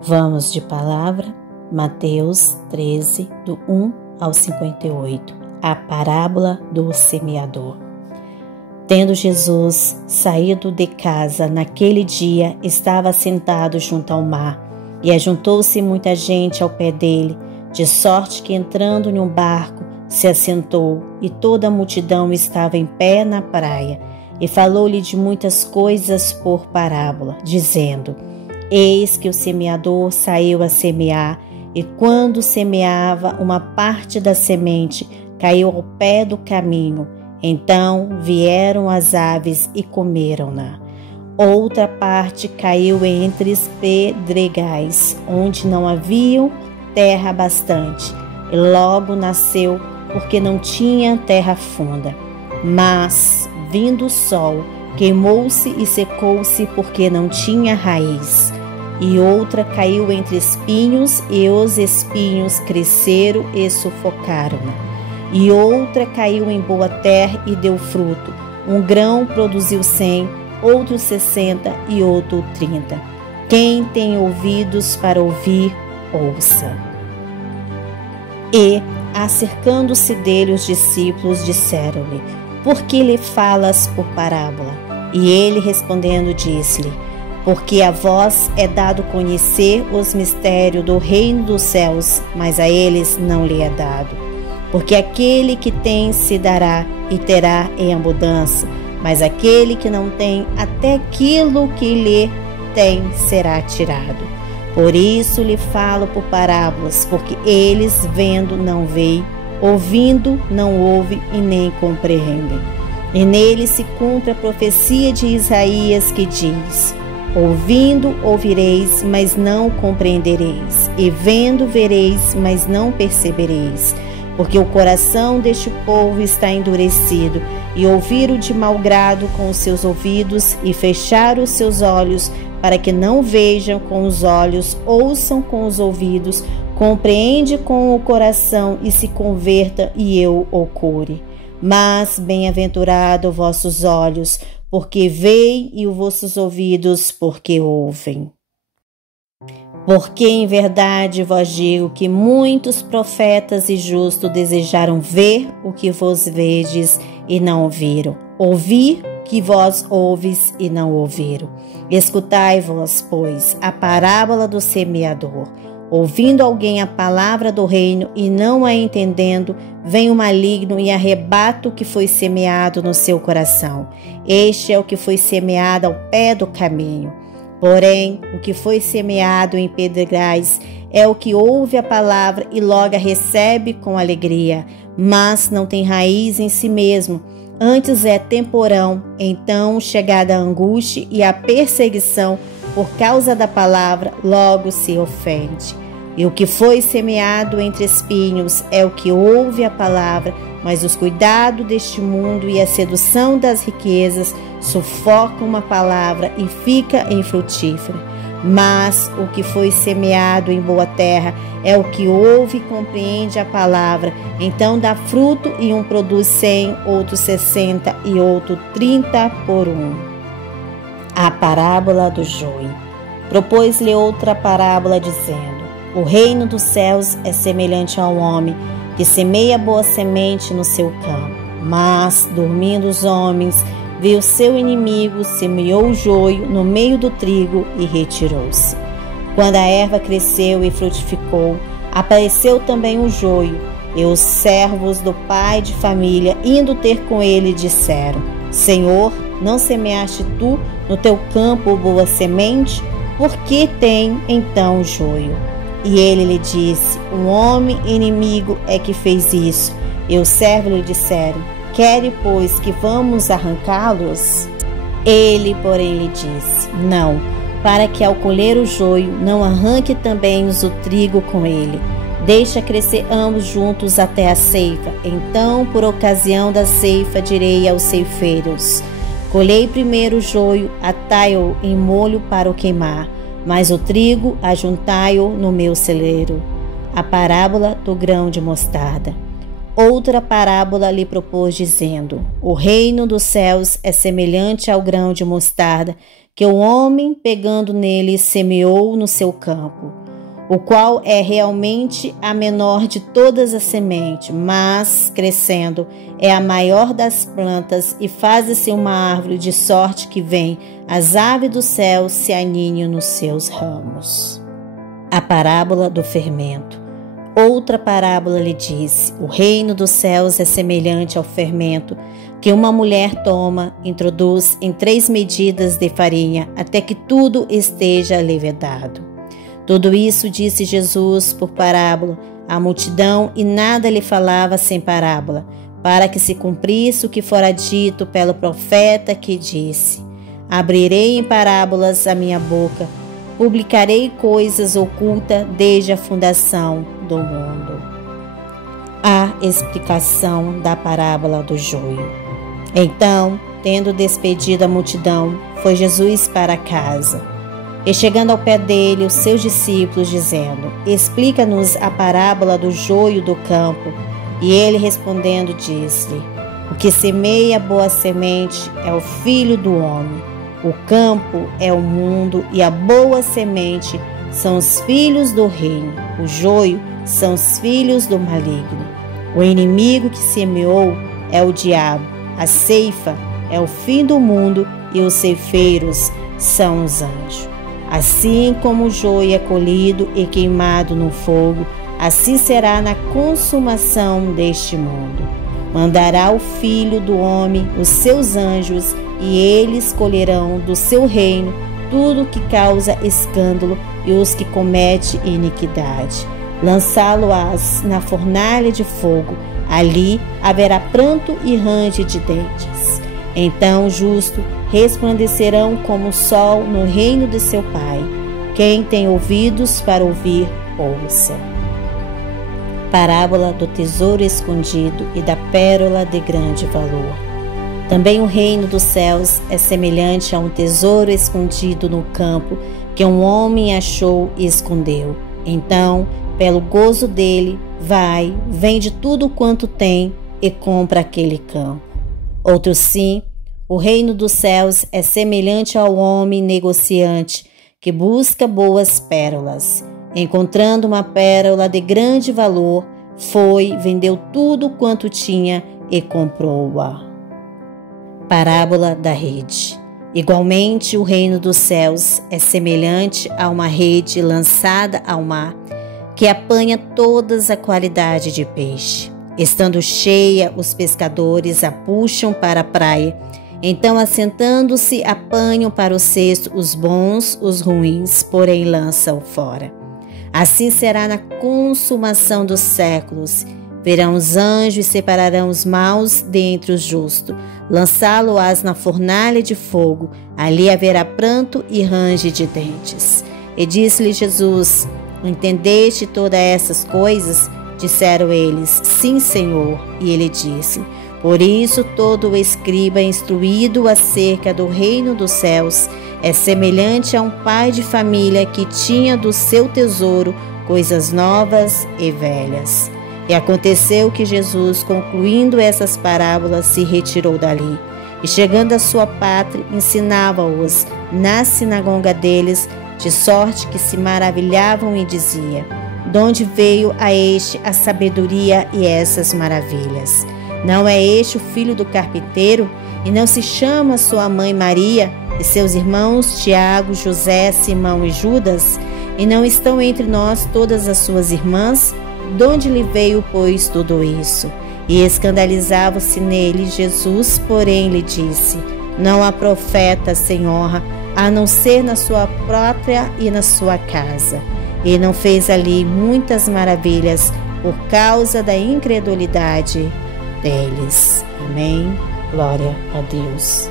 Vamos de palavra, Mateus 13, do 1 ao 58, a parábola do semeador. Tendo Jesus saído de casa naquele dia, estava sentado junto ao mar, e ajuntou-se muita gente ao pé dele, de sorte que, entrando em um barco, se assentou, e toda a multidão estava em pé na praia, e falou-lhe de muitas coisas por parábola, dizendo: Eis que o semeador saiu a semear, e quando semeava, uma parte da semente caiu ao pé do caminho. Então vieram as aves e comeram-na. Outra parte caiu entre pedregais, onde não havia terra bastante, e logo nasceu, porque não tinha terra funda. Mas, vindo o sol, queimou-se e secou-se, porque não tinha raiz. E outra caiu entre espinhos, e os espinhos cresceram e sufocaram-na. E outra caiu em boa terra e deu fruto. Um grão produziu 100, outro 60 e outro 30. Quem tem ouvidos para ouvir, ouça. E, acercando-se dele os discípulos, disseram-lhe: Por que lhe falas por parábola? E ele, respondendo, disse-lhe: Porque a vós é dado conhecer os mistérios do reino dos céus, mas a eles não lhe é dado. Porque aquele que tem se dará e terá em abundância, mas aquele que não tem, até aquilo que lhe tem será tirado. Por isso lhe falo por parábolas, porque eles vendo não veem, ouvindo não ouvem e nem compreendem. E nele se cumpre a profecia de Isaías, que diz: Ouvindo ouvireis, mas não compreendereis, e vendo vereis, mas não percebereis. Porque o coração deste povo está endurecido, e ouviram de mau grado com os seus ouvidos, e fecharam os seus olhos, para que não vejam com os olhos, ouçam com os ouvidos, compreende com o coração, e se converta, e eu o cure. Mas bem-aventurado vossos olhos, porque veem, e os vossos ouvidos, porque ouvem. Porque em verdade vos digo que muitos profetas e justos desejaram ver o que vos vedes e não ouviram, ouvir que vós ouves e não ouviram. Escutai-vos, pois, a parábola do semeador. Ouvindo alguém a palavra do reino e não a entendendo, vem o maligno e arrebata o que foi semeado no seu coração. Este é o que foi semeado ao pé do caminho. Porém, o que foi semeado em pedregais é o que ouve a palavra e logo a recebe com alegria, mas não tem raiz em si mesmo, antes é temporão. Então, chegada a angústia e a perseguição por causa da palavra, logo se ofende. E o que foi semeado entre espinhos é o que ouve a palavra, mas os cuidados deste mundo e a sedução das riquezas sufocam uma palavra e fica infrutífera. Mas o que foi semeado em boa terra é o que ouve e compreende a palavra, então dá fruto, e um produz 100, outro 60 e outro 30 por um. A parábola do joio. Propôs-lhe outra parábola, dizendo: O reino dos céus é semelhante ao homem que semeia boa semente no seu campo. Mas, dormindo os homens, veio seu inimigo, semeou o joio no meio do trigo e retirou-se. Quando a erva cresceu e frutificou, apareceu também o joio, e os servos do pai de família, indo ter com ele, disseram: Senhor, não semeaste tu no teu campo boa semente? Por que tem então joio? E ele lhe disse: Um homem inimigo é que fez isso. E os servos lhe disseram: Quere, pois, que vamos arrancá-los? Ele, porém, lhe disse: Não, para que ao colher o joio não arranque também o trigo com ele. Deixa crescer ambos juntos até a ceifa. Então, por ocasião da ceifa, direi aos ceifeiros: Colhei primeiro o joio, atai-o em molho para o queimar, mas o trigo ajuntai-o no meu celeiro. A parábola do grão de mostarda. Outra parábola lhe propôs, dizendo: O reino dos céus é semelhante ao grão de mostarda, que o homem, pegando nele, semeou no seu campo, o qual é realmente a menor de todas as sementes, mas, crescendo, é a maior das plantas e faz-se uma árvore, de sorte que vem as aves do céu se aninham nos seus ramos. A parábola do fermento. Outra parábola lhe disse: o reino dos céus é semelhante ao fermento que uma mulher toma, introduz em 3 medidas de farinha, até que tudo esteja levedado. Tudo isso disse Jesus por parábola à multidão, e nada lhe falava sem parábola, para que se cumprisse o que fora dito pelo profeta, que disse: abrirei em parábolas a minha boca, publicarei coisas ocultas desde a fundação do mundo. A explicação da parábola do joio. Então, tendo despedido a multidão, foi Jesus para casa. E chegando ao pé dele, os seus discípulos, dizendo: explica-nos a parábola do joio do campo. E ele, respondendo, disse-lhe: o que semeia a boa semente é o Filho do homem. O campo é o mundo, e a boa semente são os filhos do reino. O joio são os filhos do maligno. O inimigo que semeou é o diabo. A ceifa é o fim do mundo, e os ceifeiros são os anjos. Assim como o joio é colhido e queimado no fogo, assim será na consumação deste mundo. Mandará o Filho do homem os seus anjos, e eles colherão do seu reino tudo que causa escândalo e os que comete iniquidade. Lançá-lo-ás na fornalha de fogo, ali haverá pranto e ranger de dentes. Então os justos resplandecerão como o sol no reino de seu Pai. Quem tem ouvidos para ouvir, ouça. Parábola do tesouro escondido e da pérola de grande valor. Também o reino dos céus é semelhante a um tesouro escondido no campo, que um homem achou e escondeu. Então, pelo gozo dele, vai, vende tudo quanto tem e compra aquele campo. Outro sim, o reino dos céus é semelhante ao homem negociante que busca boas pérolas. Encontrando uma pérola de grande valor, foi, vendeu tudo quanto tinha e comprou-a. Parábola da rede. Igualmente, o reino dos céus é semelhante a uma rede lançada ao mar, que apanha todas a qualidade de peixe. Estando cheia, os pescadores a puxam para a praia. Então, assentando-se, apanham para o cesto os bons, os ruins, porém lançam fora. Assim será na consumação dos séculos. Verão os anjos e separarão os maus dentre os justos, lançá-lo-ás na fornalha de fogo, ali haverá pranto e ranger de dentes. E disse-lhe Jesus: entendeste todas essas coisas? Disseram eles: sim, Senhor. E ele disse: por isso todo o escriba instruído acerca do reino dos céus é semelhante a um pai de família que tinha do seu tesouro coisas novas e velhas. E aconteceu que Jesus, concluindo essas parábolas, se retirou dali. E chegando à sua pátria, ensinava-os na sinagoga deles, de sorte que se maravilhavam e dizia: de onde veio a este a sabedoria e essas maravilhas? Não é este o filho do carpinteiro? E não se chama sua mãe Maria, e seus irmãos Tiago, José, Simão e Judas? E não estão entre nós todas as suas irmãs? De onde lhe veio, pois, tudo isso? E escandalizava-se nele. Jesus, porém, lhe disse: não há profeta sem honra, a não ser na sua pátria e na sua casa. E não fez ali muitas maravilhas por causa da incredulidade deles. Amém. Glória a Deus.